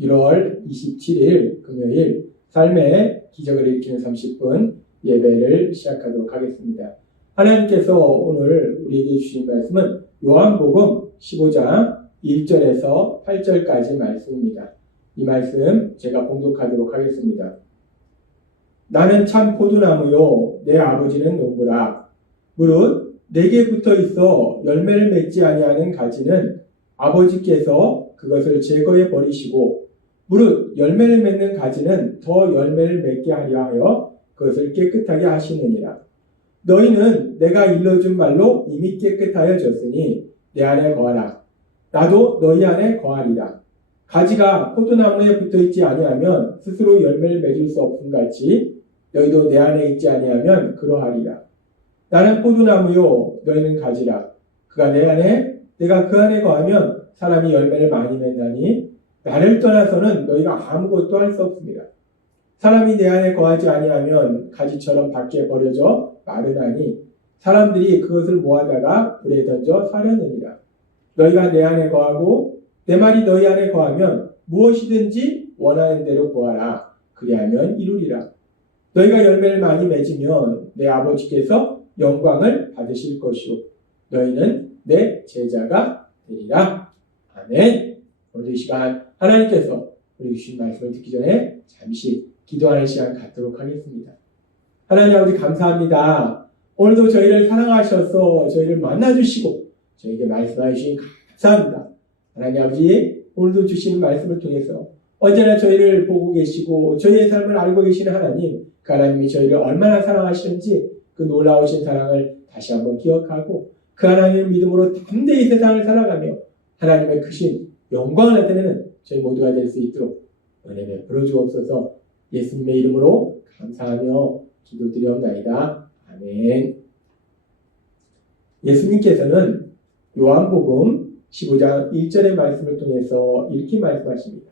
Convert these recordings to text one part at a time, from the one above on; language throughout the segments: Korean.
1월 27일 금요일 삶의 기적을 일으키는 30분 예배를 시작하도록 하겠습니다. 하나님께서 오늘 우리에게 주신 말씀은 요한복음 15장 1절에서 8절까지 말씀입니다. 이 말씀 제가 봉독하도록 하겠습니다. 나는 참 포도나무요 내 아버지는 농부라. 무릇 내게 붙어 있어 열매를 맺지 아니하는 가지는 아버지께서 그것을 제거해 버리시고 무릇 열매를 맺는 가지는 더 열매를 맺게 하려 하여 그것을 깨끗하게 하시느니라. 너희는 내가 일러준 말로 이미 깨끗하여졌으니 내 안에 거하라. 나도 너희 안에 거하리라. 가지가 포도나무에 붙어있지 아니하면 스스로 열매를 맺을 수 없음 같이 너희도 내 안에 있지 아니하면 그러하리라. 나는 포도나무요 너희는 가지라. 그가 내 안에 내가 그 안에 거하면 사람이 열매를 많이 맺나니 나를 떠나서는 너희가 아무것도 할 수 없습니다. 사람이 내 안에 거하지 아니하면 가지처럼 밖에 버려져 마르나니 사람들이 그것을 모아다가 불에 던져 사려느니라. 너희가 내 안에 거하고 내 말이 너희 안에 거하면 무엇이든지 원하는 대로 구하라. 그리하면 이루리라. 너희가 열매를 많이 맺으면 내 아버지께서 영광을 받으실 것이요 너희는 내 제자가 되리라. 아멘. 오늘 이 시간 하나님께서 우리 주신 말씀을 듣기 전에 잠시 기도하는 시간 갖도록 하겠습니다. 하나님 아버지 감사합니다. 오늘도 저희를 사랑하셔서 저희를 만나주시고 저희에게 말씀해 주신 감사합니다. 하나님 아버지 오늘도 주시는 말씀을 통해서 언제나 저희를 보고 계시고 저희의 삶을 알고 계시는 하나님, 그 하나님이 저희를 얼마나 사랑하시는지 그 놀라우신 사랑을 다시 한번 기억하고 그 하나님의 믿음으로 담대히 세상을 살아가며 하나님의 크신 영광을 나타내는 저희 모두가 될 수 있도록 은혜 베풀어 주옵소서. 예수님의 이름으로 감사하며 기도드리옵나이다. 아멘. 예수님께서는 요한복음 15장 1절의 말씀을 통해서 이렇게 말씀하십니다.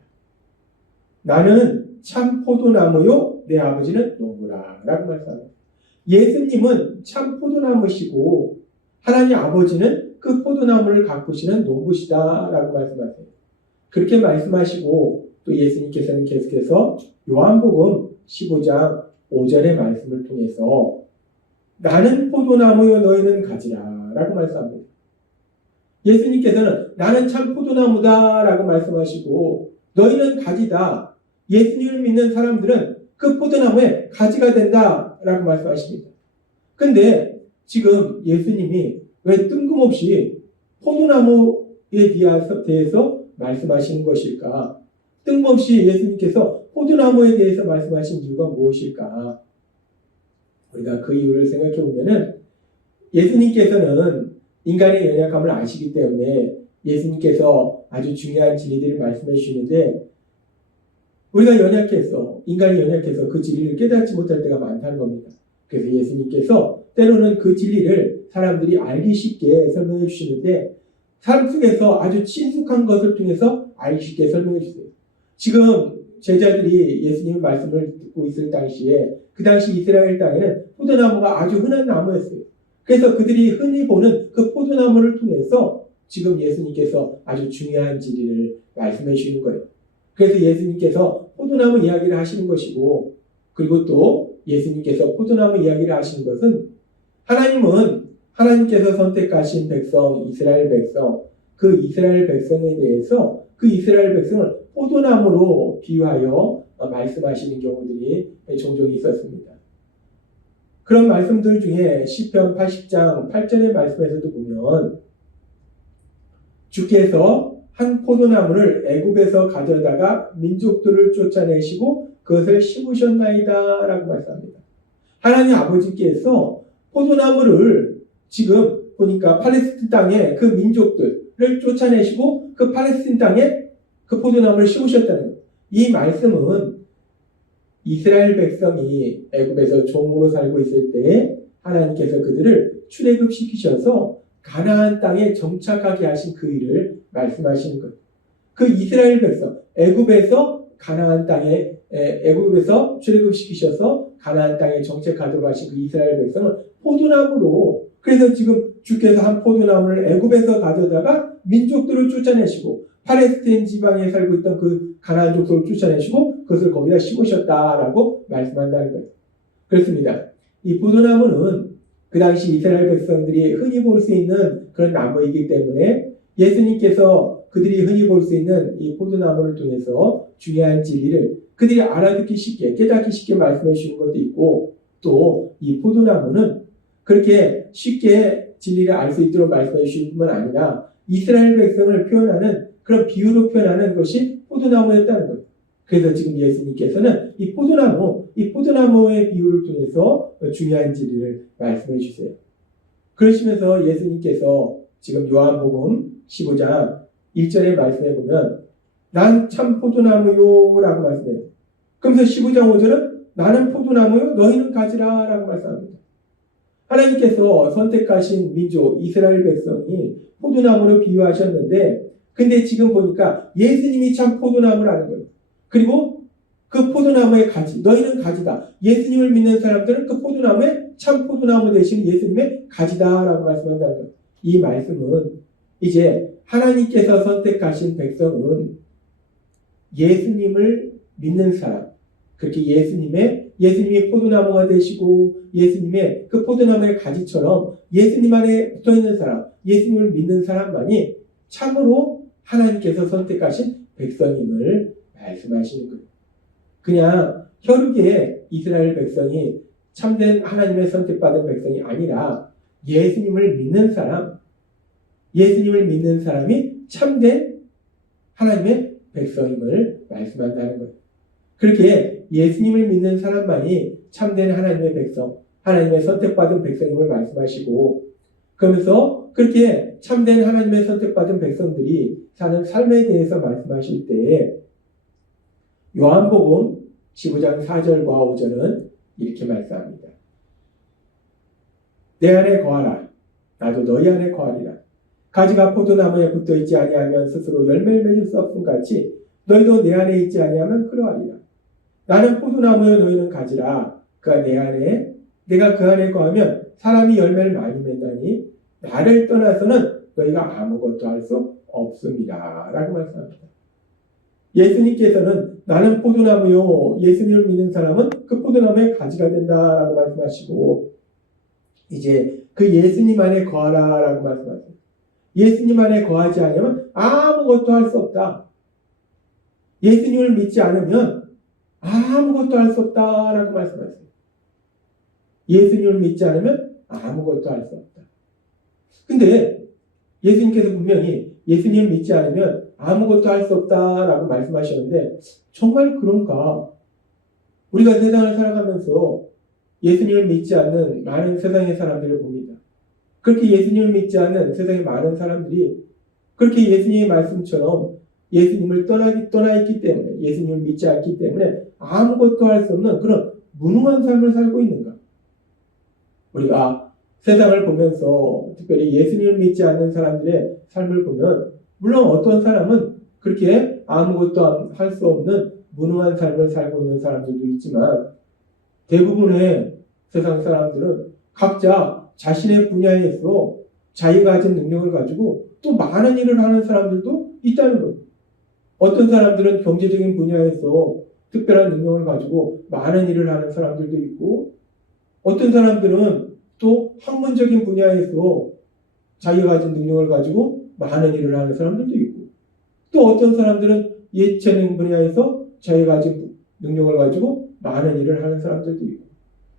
나는 참 포도나무요 내 아버지는 농부라 라고 말씀합니다. 예수님은 참 포도나무시고 하나님 아버지는 그 포도나무를 가꾸시는 농부시다 라고 말씀하세요. 그렇게 말씀하시고 또 예수님께서는 계속해서 요한복음 15장 5절의 말씀을 통해서 나는 포도나무요 너희는 가지라 라고 말씀합니다. 예수님께서는 나는 참 포도나무다 라고 말씀하시고 너희는 가지다. 예수님을 믿는 사람들은 그 포도나무에 가지가 된다 라고 말씀하십니다. 근데 지금 예수님이 왜 뜬금없이 포도나무에 대해서 말씀하시는 것일까? 뜬금없이 예수님께서 포도나무에 대해서 말씀하신 이유가 무엇일까? 우리가 그 이유를 생각해 보면은 예수님께서는 인간의 연약함을 아시기 때문에 예수님께서 아주 중요한 진리들을 말씀해 주시는데 우리가 인간이 연약해서 그 진리를 깨닫지 못할 때가 많다는 겁니다. 그래서 예수님께서 때로는 그 진리를 사람들이 알기 쉽게 설명해 주시는데 삶 속에서 아주 친숙한 것을 통해서 알기 쉽게 설명해 주세요. 지금 제자들이 예수님의 말씀을 듣고 있을 당시에 그 당시 이스라엘 땅에는 포도나무가 아주 흔한 나무였어요. 그래서 그들이 흔히 보는 그 포도나무를 통해서 지금 예수님께서 아주 중요한 진리를 말씀해 주시는 거예요. 그래서 예수님께서 포도나무 이야기를 하시는 것이고 그리고 또 예수님께서 포도나무 이야기를 하시는 것은 하나님께서 선택하신 백성, 이스라엘 백성, 그 이스라엘 백성에 대해서 그 이스라엘 백성을 포도나무로 비유하여 말씀하시는 경우들이 종종 있었습니다. 그런 말씀들 중에 시편 80장 8절의 말씀에서도 보면 주께서 한 포도나무를 애굽에서 가져다가 민족들을 쫓아내시고 그것을 심으셨나이다 라고 말씀합니다. 하나님 아버지께서 포도나무를 지금 보니까 팔레스틴 땅에 그 민족들을 쫓아내시고 그 팔레스틴 땅에 그 포도나무를 심으셨다는 거예요. 이 말씀은 이스라엘 백성이 애굽에서 종으로 살고 있을 때 하나님께서 그들을 출애굽시키셔서 가나안 땅에 정착하게 하신 그 일을 말씀하시는 거예요. 그 이스라엘 백성, 애굽에서 출애굽시키셔서 가나안 땅에 정착하도록 하신 그 이스라엘 백성은 포도나무로 그래서 지금 주께서 한 포도나무를 애굽에서 가져다가 민족들을 쫓아내시고 팔레스타인 지방에 살고 있던 그 가나안 족속을 쫓아내시고 그것을 거기다 심으셨다라고 말씀한다는 거예요. 그렇습니다. 이 포도나무는 그 당시 이스라엘 백성들이 흔히 볼 수 있는 그런 나무이기 때문에 예수님께서 그들이 흔히 볼 수 있는 이 포도나무를 통해서 중요한 진리를 그들이 알아듣기 쉽게 깨닫기 쉽게 말씀해 주시는 것도 있고 또 이 포도나무는 그렇게 쉽게 진리를 알 수 있도록 말씀해 주실 뿐만 아니라 이스라엘 백성을 표현하는 그런 비유로 표현하는 것이 포도나무였다는 거예요. 그래서 지금 예수님께서는 이 포도나무의 비유를 통해서 중요한 진리를 말씀해 주세요. 그러시면서 예수님께서 지금 요한복음 15장 1절에 말씀해 보면 난 참 포도나무요 라고 말씀해요. 그러면서 15장 5절은 나는 포도나무요 너희는 가지라 라고 말씀합니다. 하나님께서 선택하신 민족 이스라엘 백성이 포도나무로 비유하셨는데 근데 지금 보니까 예수님이 참 포도나무라는 거예요. 그리고 그 포도나무의 가지, 너희는 가지다. 예수님을 믿는 사람들은 그 포도나무의 참 포도나무 대신 예수님의 가지다라고 말씀한다는 거예요. 이 말씀은 이제 하나님께서 선택하신 백성은 예수님을 믿는 사람, 그렇게 예수님이 포도나무가 되시고 예수님의 그 포도나무의 가지처럼 예수님 안에 붙어있는 사람, 예수님을 믿는 사람만이 참으로 하나님께서 선택하신 백성임을 말씀하시는 거예요. 그냥 혈육의 이스라엘 백성이 참된 하나님의 선택받은 백성이 아니라 예수님을 믿는 사람이 참된 하나님의 백성임을 말씀한다는 거예요. 그렇게 예수님을 믿는 사람만이 참된 하나님의 백성, 하나님의 선택받은 백성임을 말씀하시고 그러면서 그렇게 참된 하나님의 선택받은 백성들이 사는 삶에 대해서 말씀하실 때 요한복음 15장 4절과 5절은 이렇게 말씀합니다. 내 안에 거하라. 나도 너희 안에 거하리라. 가지가 포도나무에 붙어있지 아니하면 스스로 열매를 맺을 수 없음 같이 너희도 내 안에 있지 아니하면 그러하리라. 나는 포도나무여 너희는 가지라. 그가 내 안에 내가 그 안에 거하면 사람이 열매를 많이 맺나니 나를 떠나서는 너희가 아무것도 할 수 없습니다. 라고 말씀합니다. 예수님께서는 나는 포도나무요 예수님을 믿는 사람은 그 포도나무의 가지가 된다라고 말씀하시고 이제 그 예수님 안에 거하라 라고 말씀하세요. 예수님 안에 거하지 않으면 아무것도 할 수 없다. 예수님을 믿지 않으면 아무것도 할 수 없다라고 말씀하세요. 예수님을 믿지 않으면 아무것도 할 수 없다. 근데 예수님께서 분명히 예수님을 믿지 않으면 아무것도 할 수 없다라고 말씀하셨는데 정말 그런가? 우리가 세상을 살아가면서 예수님을 믿지 않는 많은 세상의 사람들을 봅니다. 그렇게 예수님을 믿지 않는 세상의 많은 사람들이 그렇게 예수님의 말씀처럼 예수님을 떠나 있기 때문에 예수님을 믿지 않기 때문에 아무것도 할 수 없는 그런 무능한 삶을 살고 있는가? 우리가 세상을 보면서 특별히 예수님을 믿지 않는 사람들의 삶을 보면 물론 어떤 사람은 그렇게 아무것도 할 수 없는 무능한 삶을 살고 있는 사람들도 있지만 대부분의 세상 사람들은 각자 자신의 분야에서 자기가 가진 능력을 가지고 또 많은 일을 하는 사람들도 있다는 거예요. 어떤 사람들은 경제적인 분야에서 특별한 능력을 가지고 많은 일을 하는 사람들도 있고 어떤 사람들은 또 학문적인 분야에서 자기가 가진 능력을 가지고 많은 일을 하는 사람들도 있고 또 어떤 사람들은 예체능 분야에서 자기가 가진 능력을 가지고 많은 일을 하는 사람들도 있고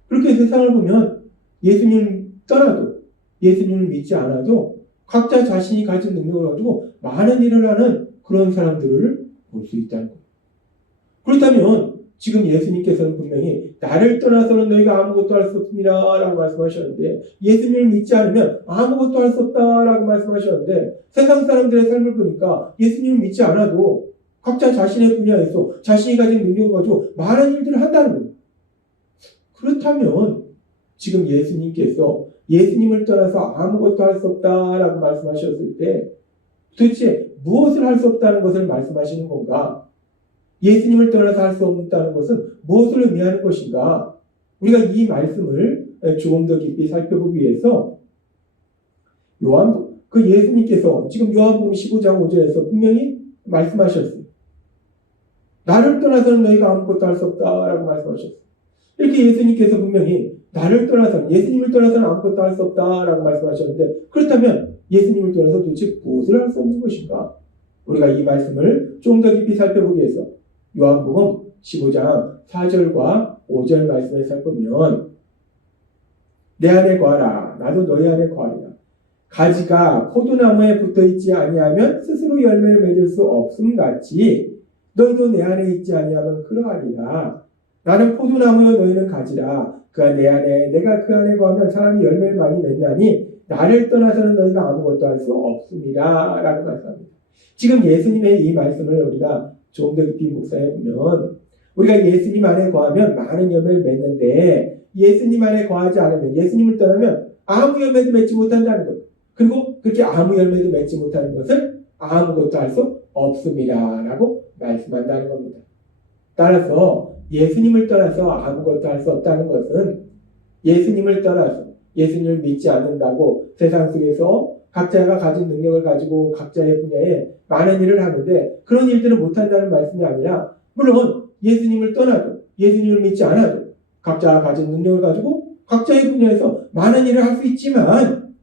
그렇게 세상을 보면 예수님을 떠나도 예수님을 믿지 않아도 각자 자신이 가진 능력을 가지고 많은 일을 하는 그런 사람들을 볼 수 있다는 거예요. 그렇다면 지금 예수님께서는 분명히 나를 떠나서는 너희가 아무것도 할 수 없습니다 라고 말씀하셨는데 예수님을 믿지 않으면 아무것도 할 수 없다 라고 말씀하셨는데 세상 사람들의 삶을 보니까 예수님을 믿지 않아도 각자 자신의 분야에서 자신이 가진 능력을 가지고 많은 일들을 한다는 거예요. 그렇다면 지금 예수님께서 예수님을 떠나서 아무것도 할 수 없다라고 말씀하셨을 때 도대체 무엇을 할 수 없다는 것을 말씀하시는 건가? 예수님을 떠나서 할 수 없다는 것은 무엇을 의미하는 것인가? 우리가 이 말씀을 조금 더 깊이 살펴보기 위해서 그 예수님께서 지금 요한복음 15장 5절에서 분명히 말씀하셨어요. 나를 떠나서는 너희가 아무것도 할 수 없다라고 말씀하셨어요. 이렇게 예수님께서 분명히 예수님을 떠나서는 아무것도 할 수 없다라고 말씀하셨는데, 그렇다면 예수님을 떠나서 도대체 무엇을 할 수 없는 것인가? 우리가 이 말씀을 좀 더 깊이 살펴보기 위해서 요한복음 15장 4절과 5절 말씀을 살펴보면, 내 안에 거하라, 나도 너희 안에 거하리라. 가지가 포도나무에 붙어있지 아니하면 스스로 열매를 맺을 수 없음 같이 너희도 내 안에 있지 아니하면 그러하리라. 나는 포도나무여 너희는 가지라. 그가 내 안에 내가 그 안에 거하면 사람이 열매를 많이 맺나니 나를 떠나서는 너희가 아무것도 할 수 없습니다. 라고 말씀합니다. 지금 예수님의 이 말씀을 우리가 좀 더 깊이 묵상해보면, 우리가 예수님 안에 거하면 많은 열매를 맺는데 예수님 안에 거하지 않으면, 예수님을 떠나면 아무 열매도 맺지 못한다는 것. 그리고 그렇게 아무 열매도 맺지 못하는 것을 아무것도 할 수 없습니다. 라고 말씀한다는 겁니다. 따라서 예수님을 떠나서 아무것도 할 수 없다는 것은, 예수님을 떠나서 예수님을 믿지 않는다고 세상 속에서 각자가 가진 능력을 가지고 각자의 분야에 많은 일을 하는데 그런 일들을 못한다는 말씀이 아니라, 물론 예수님을 떠나도 예수님을 믿지 않아도 각자가 가진 능력을 가지고 각자의 분야에서 많은 일을 할 수 있지만,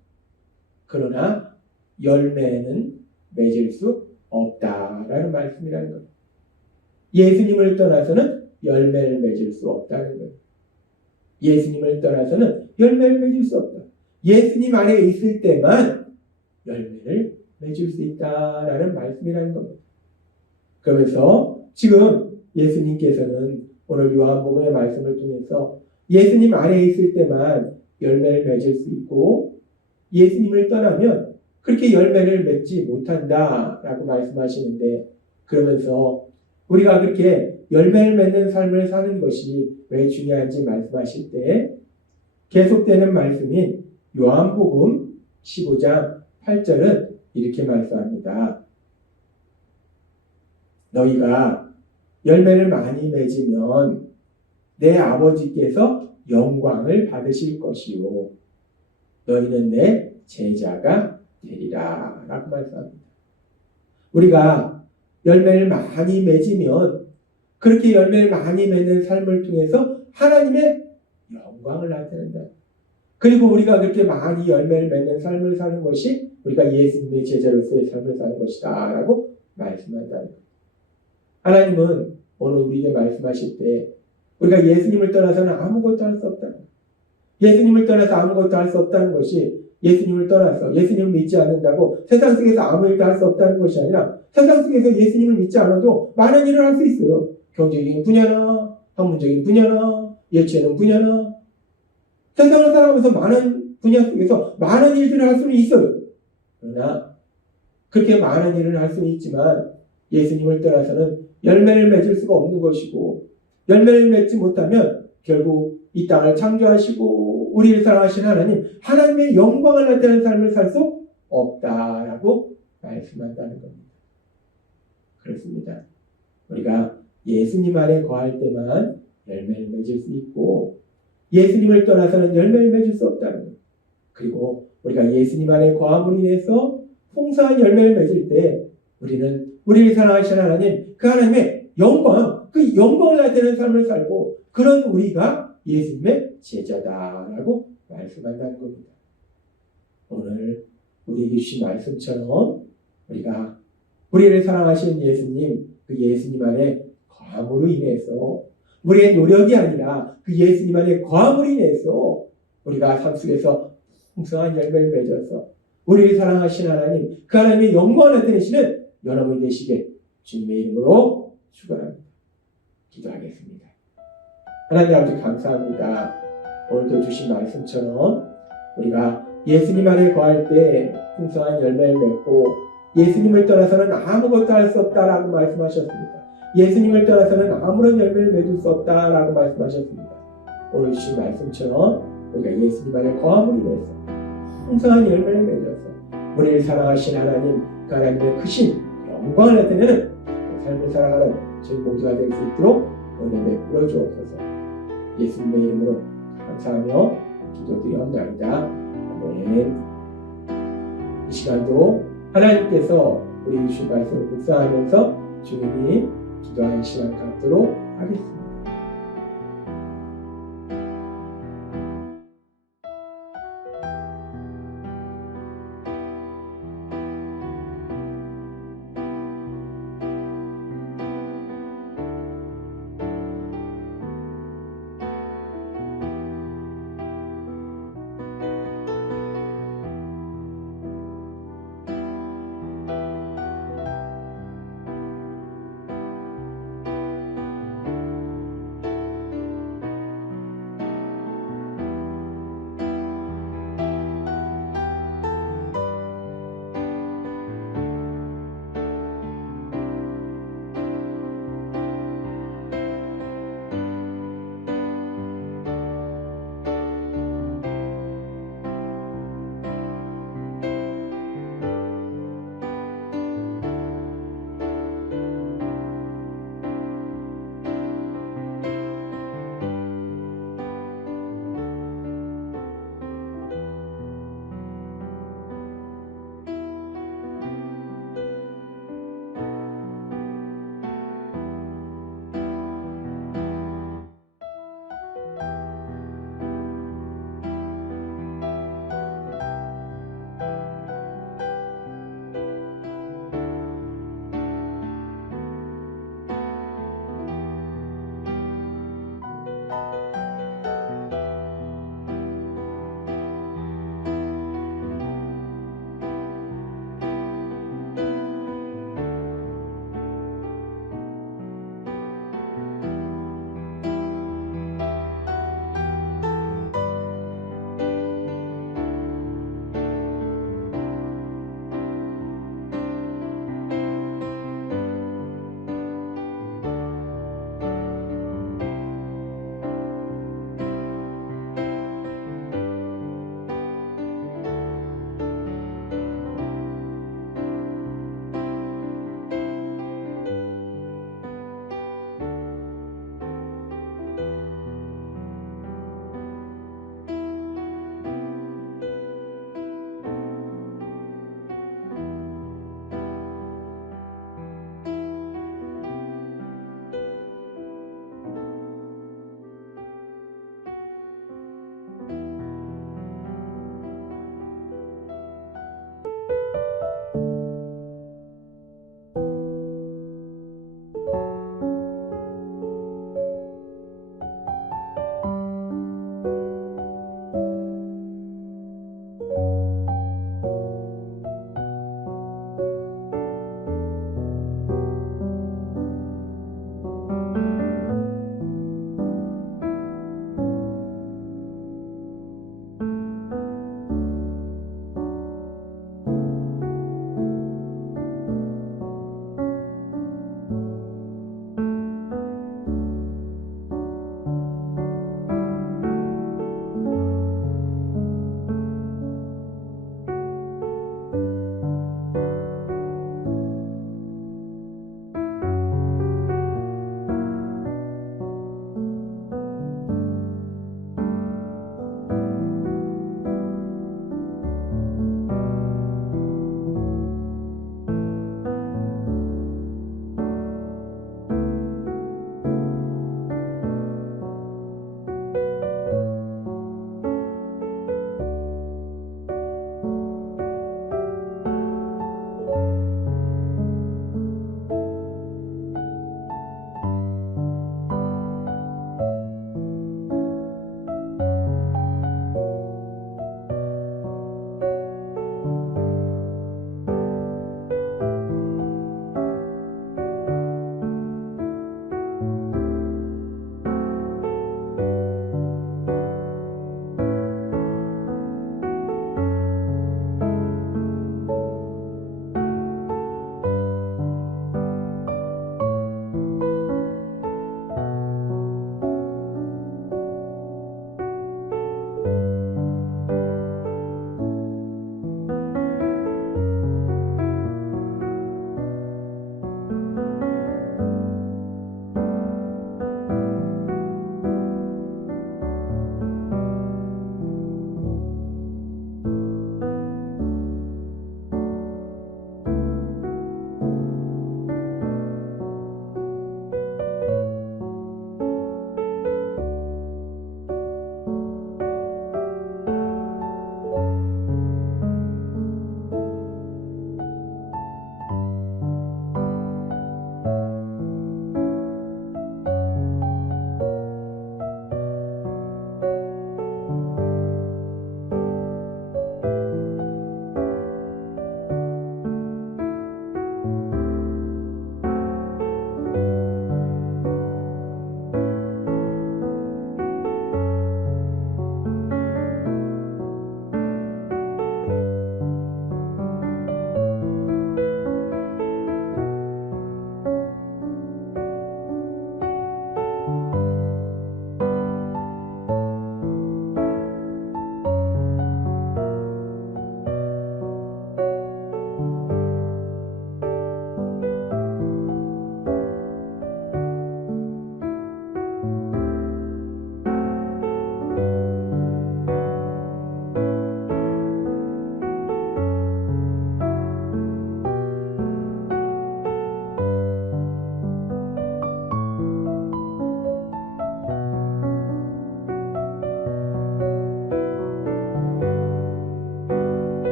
그러나 열매는 맺을 수 없다라는 말씀이라는 거예요. 예수님을 떠나서는 열매를 맺을 수 없다는 거예요. 예수님을 떠나서는 열매를 맺을 수 없다. 예수님 안에 있을 때만 열매를 맺을 수 있다라는 말씀이라는 겁니다. 그러면서 지금 예수님께서는 오늘 요한복음의 말씀을 통해서 예수님 안에 있을 때만 열매를 맺을 수 있고, 예수님을 떠나면 그렇게 열매를 맺지 못한다라고 말씀하시는데, 그러면서 우리가 그렇게 열매를 맺는 삶을 사는 것이 왜 중요한지 말씀하실 때 계속되는 말씀인 요한복음 15장 8절은 이렇게 말씀합니다. 너희가 열매를 많이 맺으면 내 아버지께서 영광을 받으실 것이요 너희는 내 제자가 되리라 라고 말씀합니다. 우리가 열매를 많이 맺으면, 그렇게 열매를 많이 맺는 삶을 통해서 하나님의 영광을 나타낸다. 그리고 우리가 그렇게 많이 열매를 맺는 삶을 사는 것이 우리가 예수님의 제자로서의 삶을 사는 것이다 라고 말씀한다는 거예요. 하나님은 오늘 우리에게 말씀하실 때 우리가 예수님을 떠나서는 아무것도 할 수 없다는 거예요. 예수님을 떠나서 아무것도 할 수 없다는 것이, 예수님을 떠나서 예수님을 믿지 않는다고 세상 속에서 아무 일도 할 수 없다는 것이 아니라, 세상 속에서 예수님을 믿지 않아도 많은 일을 할 수 있어요. 경제적인 분야나 학문적인 분야나 예체능 분야나 세상을 살아가면서 많은 분야 속에서 많은 일들을 할 수는 있어요. 그러나 그렇게 많은 일을 할 수는 있지만 예수님을 떠나서는 열매를 맺을 수가 없는 것이고, 열매를 맺지 못하면 결국 이 땅을 창조하시고 우리를 사랑하신 하나님의 영광을 나타내는 삶을 살 수 없다라고 말씀한다는 겁니다. 그렇습니다. 우리가 예수님 안에 거할 때만 열매를 맺을 수 있고, 예수님을 떠나서는 열매를 맺을 수 없다는 거예요. 그리고 우리가 예수님 안에 거함으로 인해서 풍성한 열매를 맺을 때 우리는 우리를 사랑하신 하나님, 그 하나님의 영광, 그 영광을 나타내는 삶을 살고, 그런 우리가 예수님의 제자다라고 말씀한다는 겁니다. 오늘 우리에게 주신 말씀처럼 우리가 우리를 사랑하시는 예수님, 그 예수님 안에 거함으로 인해서, 우리의 노력이 아니라 그 예수님 안에 거함으로 인해서 우리가 삶 속에서 풍성한 열매를 맺어서 우리를 사랑하신 하나님, 그 하나님의 영광을 나타내시는 여러분이 되시길 주님의 이름으로 축원합니다. 기도하겠습니다. 하나님 아버지 감사합니다. 오늘도 주신 말씀처럼 우리가 예수님 안에 거할 때 풍성한 열매를 맺고, 예수님을 떠나서는 아무것도 할 수 없다라고 말씀하셨습니다. 예수님을 떠나서는 아무런 열매를 맺을 수 없다라고 말씀하셨습니다. 오늘 주신 말씀처럼 우리가 예수님 안에 거함으로 인해서 풍성한 열매를 맺어서 우리를 사랑하신 하나님, 그 하나님의 크신 영광을 나타내는 삶을 살아가는 저희 모두가 될 수 있도록 은혜 베풀어 주옵소서. 예수님의 이름으로 감사하며 기도드리옵나이다. 아멘. 이 시간도 하나님께서 우리 주신 말씀을 묵상하면서 주님이 기도하는 시간 갖도록 하겠습니다.